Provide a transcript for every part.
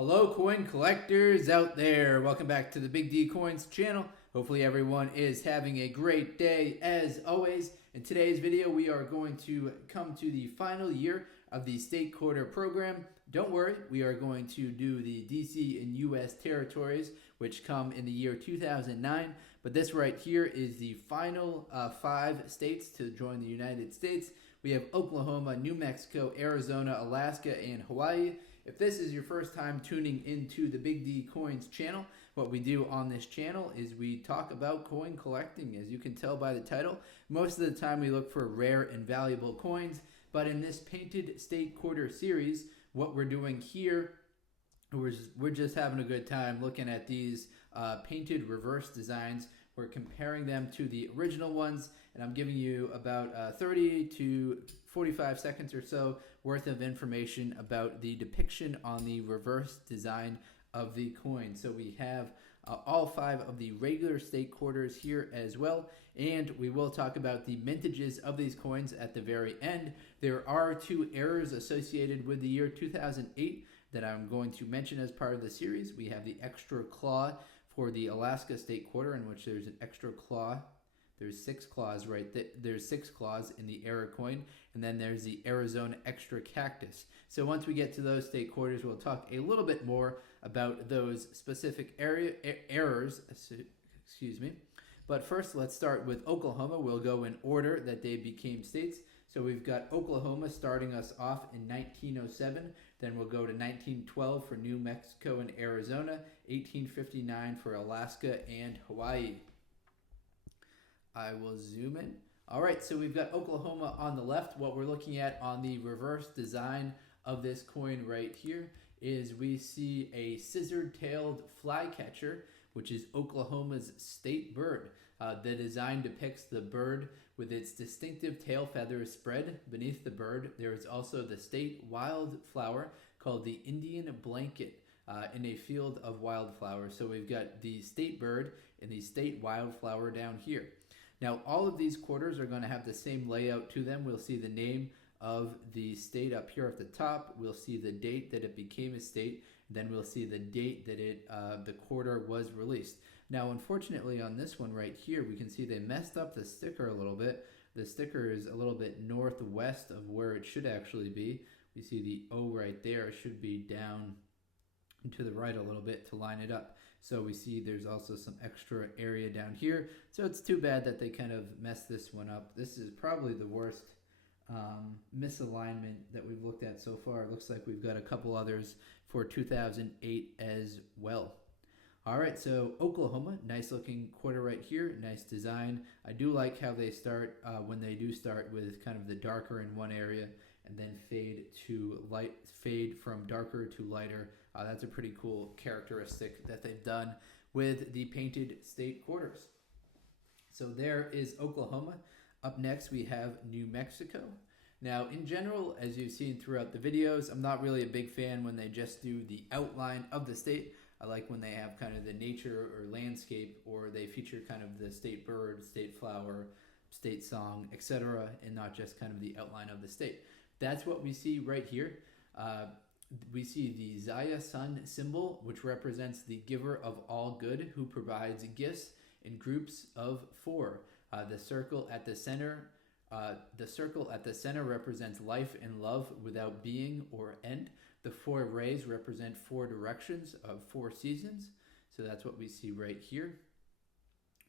Hello, coin collectors out there. Welcome back to the Big D Coins channel. Hopefully, everyone is having a great day as always. In today's video, we are going to come to the final year of the state quarter program. Don't worry, we are going to do the DC and US territories, which come in the year 2009. But this right here is the final 5 states to join the United States. We have Oklahoma, New Mexico, Arizona, Alaska, and Hawaii. If this is your first time tuning into the Big D Coins channel, what we do on this channel is we talk about coin collecting. As you can tell by the title, most of the time we look for rare and valuable coins. But in this Painted State Quarter series, what we're doing here, we're just having a good time looking at these painted reverse designs. We're comparing them to the original ones, and I'm giving you about 30 to 45 seconds or so worth of information about the depiction on the reverse design of the coin. So we have all 5 of the regular state quarters here as well, and we will talk about the mintages of these coins at the very end. There are 2 errors associated with the year 2008 that I'm going to mention as part of the series. We have the extra claw for the Alaska state quarter, in which there's an extra claw. There's 6 claws right there. There's 6 claws in the error coin, and then there's the Arizona extra cactus. So once we get to those state quarters, we'll talk a little bit more about those specific errors. Excuse me. But first, let's start with Oklahoma. We'll go in order that they became states. So we've got Oklahoma starting us off in 1907. Then we'll go to 1912 for New Mexico and Arizona, 1859 for Alaska and Hawaii. I will zoom in. All right, so we've got Oklahoma on the left. What we're looking at on the reverse design of this coin right here is we see a scissor-tailed flycatcher, which is Oklahoma's state bird. The design depicts the bird with its distinctive tail feathers spread beneath the bird. There is also the state wildflower called the Indian blanket in a field of wildflowers. So we've got the state bird and the state wildflower down here. Now, all of these quarters are going to have the same layout to them. We'll see the name of the state up here at the top. We'll see the date that it became a state. Then we'll see the date that the quarter was released. Now, unfortunately, on this one right here, we can see they messed up the sticker a little bit. The sticker is a little bit northwest of where it should actually be. We see the O right there. It should be down to the right a little bit to line it up. So we see there's also some extra area down here. So it's too bad that they kind of messed this one up. This is probably the worst misalignment that we've looked at so far. It looks like we've got a couple others for 2008 as well. All right, so Oklahoma, nice looking quarter right here, nice design. I do like how they start when they do start with kind of the darker in one area and then fade from darker to lighter. That's a pretty cool characteristic that they've done with the painted state quarters. So there is Oklahoma. Up next, we have New Mexico. Now, in general, as you've seen throughout the videos, I'm not really a big fan when they just do the outline of the state. I like when they have kind of the nature or landscape, or they feature kind of the state bird, state flower, state song, etc., and not just kind of the outline of the state. That's what we see right here. We see the Zaya Sun symbol, which represents the giver of all good who provides gifts in groups of 4. The circle at the center represents life and love without being or end. The 4 rays represent 4 directions of 4 seasons. So that's what we see right here.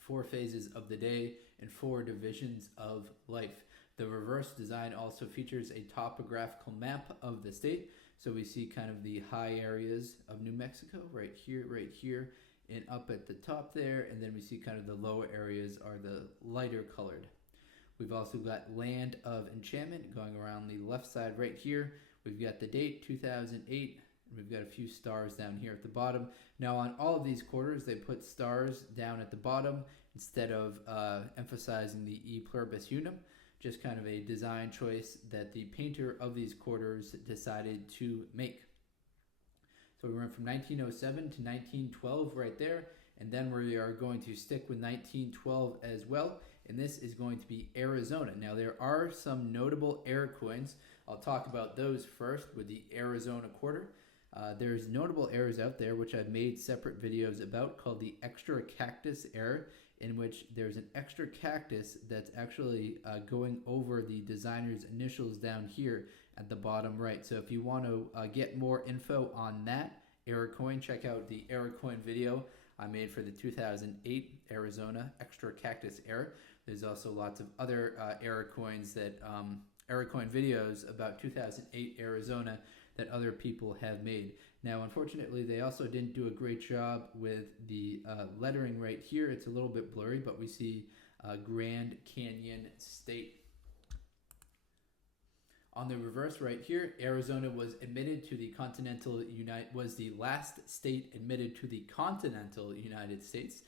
4 phases of the day and 4 divisions of life. The reverse design also features a topographical map of the state. So we see kind of the high areas of New Mexico right here, and up at the top there. And then we see kind of the low areas are the lighter colored. We've also got Land of Enchantment going around the left side right here. We've got the date, 2008. We've got a few stars down here at the bottom. Now on all of these quarters, they put stars down at the bottom instead of emphasizing the E pluribus unum. Just kind of a design choice that the painter of these quarters decided to make. So we went from 1907 to 1912 right there, and then we are going to stick with 1912 as well, and this is going to be Arizona. Now there are some notable error coins. I'll talk about those first with the Arizona quarter. There's notable errors out there which I've made separate videos about, called the extra cactus error, in which there's an extra cactus that's actually going over the designer's initials down here at the bottom right. So if you want to get more info on that error coin, check out the error coin video I made for the 2008 Arizona extra cactus error. There's also lots of other error coins that error coin videos about 2008 Arizona that other people have made. Now, unfortunately, they also didn't do a great job with the lettering right here. It's a little bit blurry, but we see Grand Canyon State. On the reverse right here, Arizona was admitted to the was the last state admitted to the continental United States.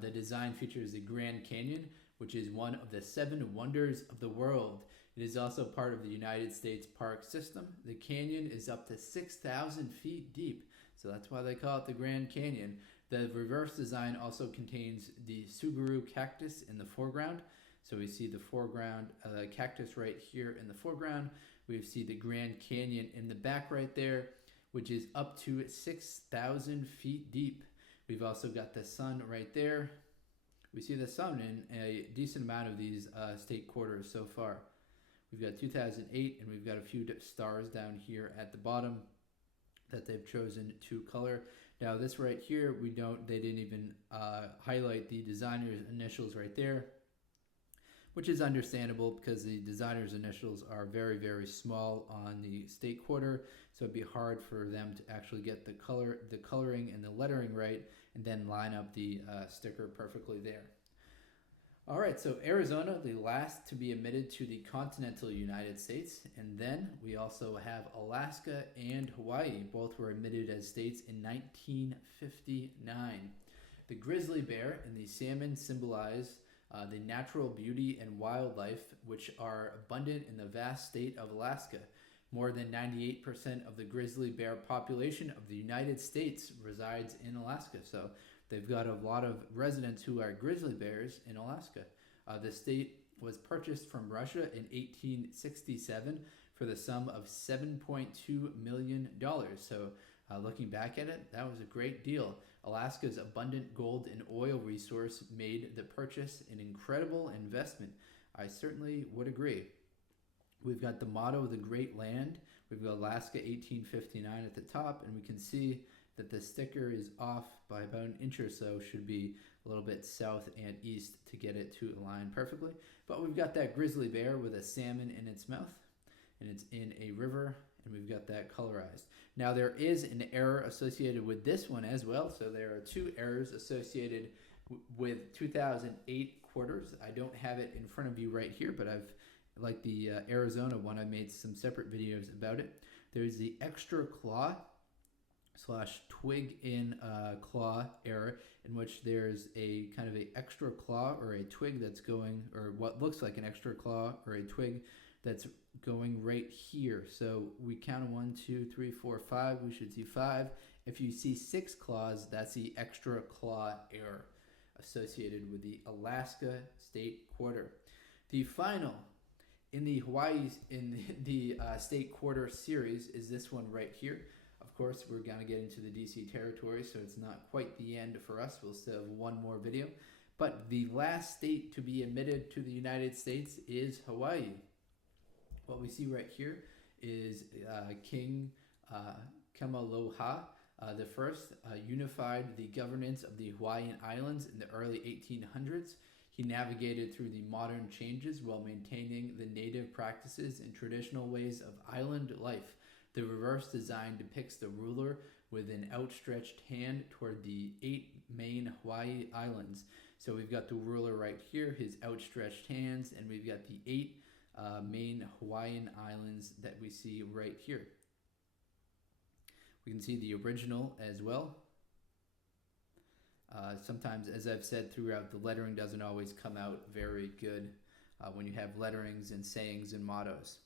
The design features the Grand Canyon, which is one of the 7 wonders of the world. It is also part of the United States Park System. The canyon is up to 6,000 feet deep, so that's why they call it the Grand Canyon. The reverse design also contains the Subaru cactus in the foreground. So we see the foreground cactus right here in the foreground. We see the Grand Canyon in the back right there, which is up to 6,000 feet deep. We've also got the sun right there. We see the sun in a decent amount of these state quarters so far. We've got 2008, and we've got a few stars down here at the bottom that they've chosen to color. Now this right here, they didn't even highlight the designer's initials right there, which is understandable because the designer's initials are very, very small on the state quarter, so it'd be hard for them to actually get the coloring and the lettering right, and then line up the sticker perfectly there. All right, so Arizona, the last to be admitted to the continental United States, and then we also have Alaska and Hawaii. Both were admitted as states in 1959. The grizzly bear and the salmon symbolize the natural beauty and wildlife which are abundant in the vast state of Alaska. More than 98% of the grizzly bear population of the United States resides in Alaska. So they've got a lot of residents who are grizzly bears in Alaska. The state was purchased from Russia in 1867 for the sum of $7.2 million. So looking back at it, that was a great deal. Alaska's abundant gold and oil resource made the purchase an incredible investment. I certainly would agree. We've got the motto of the great land. We've got Alaska 1859 at the top, and we can see that the sticker is off by about an inch or so, should be a little bit south and east to get it to align perfectly. But we've got that grizzly bear with a salmon in its mouth, and it's in a river, and we've got that colorized. Now there is an error associated with this one as well, so there are 2 errors associated with 2008 quarters. I don't have it in front of you right here, but like the Arizona one, I made some separate videos about it. There's the extra claw / twig in claw error, in which there's a kind of a extra claw or a twig that's going, or what looks like an extra claw or a twig that's going right here. So we count 1, 2, 3, 4, 5. We should see 5. If you see 6 claws, that's the extra claw error associated with the Alaska state quarter. The final in the state quarter series is this one right here. Of course, we're going to get into the DC territory, so it's not quite the end for us. We'll still have one more video. But the last state to be admitted to the United States is Hawaii. What we see right here is King Kealoha the first unified the governance of the Hawaiian Islands in the early 1800s. He navigated through the modern changes while maintaining the native practices and traditional ways of island life. The reverse design depicts the ruler with an outstretched hand toward the 8 main Hawaii islands. So we've got the ruler right here, his outstretched hands, and we've got the 8 main Hawaiian islands that we see right here. We can see the original as well. Sometimes, as I've said throughout, the lettering doesn't always come out very good when you have letterings and sayings and mottos.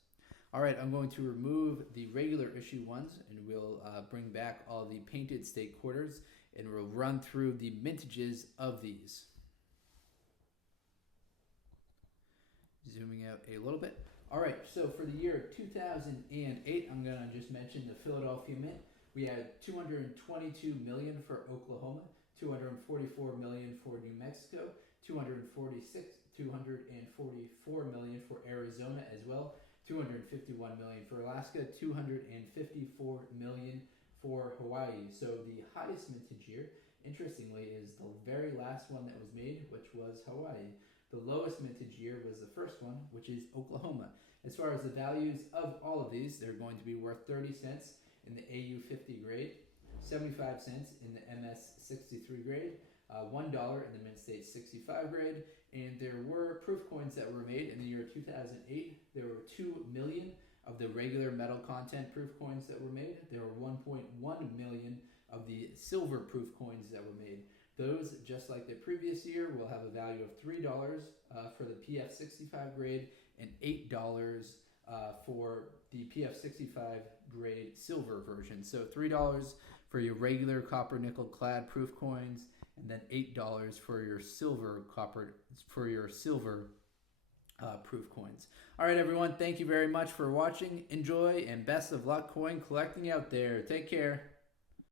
All right, I'm going to remove the regular issue ones, and we'll bring back all the painted state quarters, and we'll run through the mintages of these. Zooming out a little bit. All right, so for the year 2008, I'm going to just mention the Philadelphia Mint. We had 222 million for Oklahoma, 244 million for New Mexico, 244 million for Arizona as well, 251 million for Alaska, 254 million for Hawaii. So the highest mintage year, interestingly, is the very last one that was made, which was Hawaii. The lowest mintage year was the first one, which is Oklahoma. As far as the values of all of these, they're going to be worth 30 cents in the AU 50 grade, 75 cents in the MS 63 grade, $1 in the Mint State 65 grade, and there were proof coins that were made in the year 2008. There were 2 million of the regular metal content proof coins that were made. There were 1.1 million of the silver proof coins that were made. Those, just like the previous year, will have a value of $3 for the PF65 grade and $8 for the PF65 grade silver version. So $3 for your regular copper nickel clad proof coins, and then $8 for your silver proof coins. All right, everyone, thank you very much for watching. Enjoy and best of luck coin collecting out there. Take care.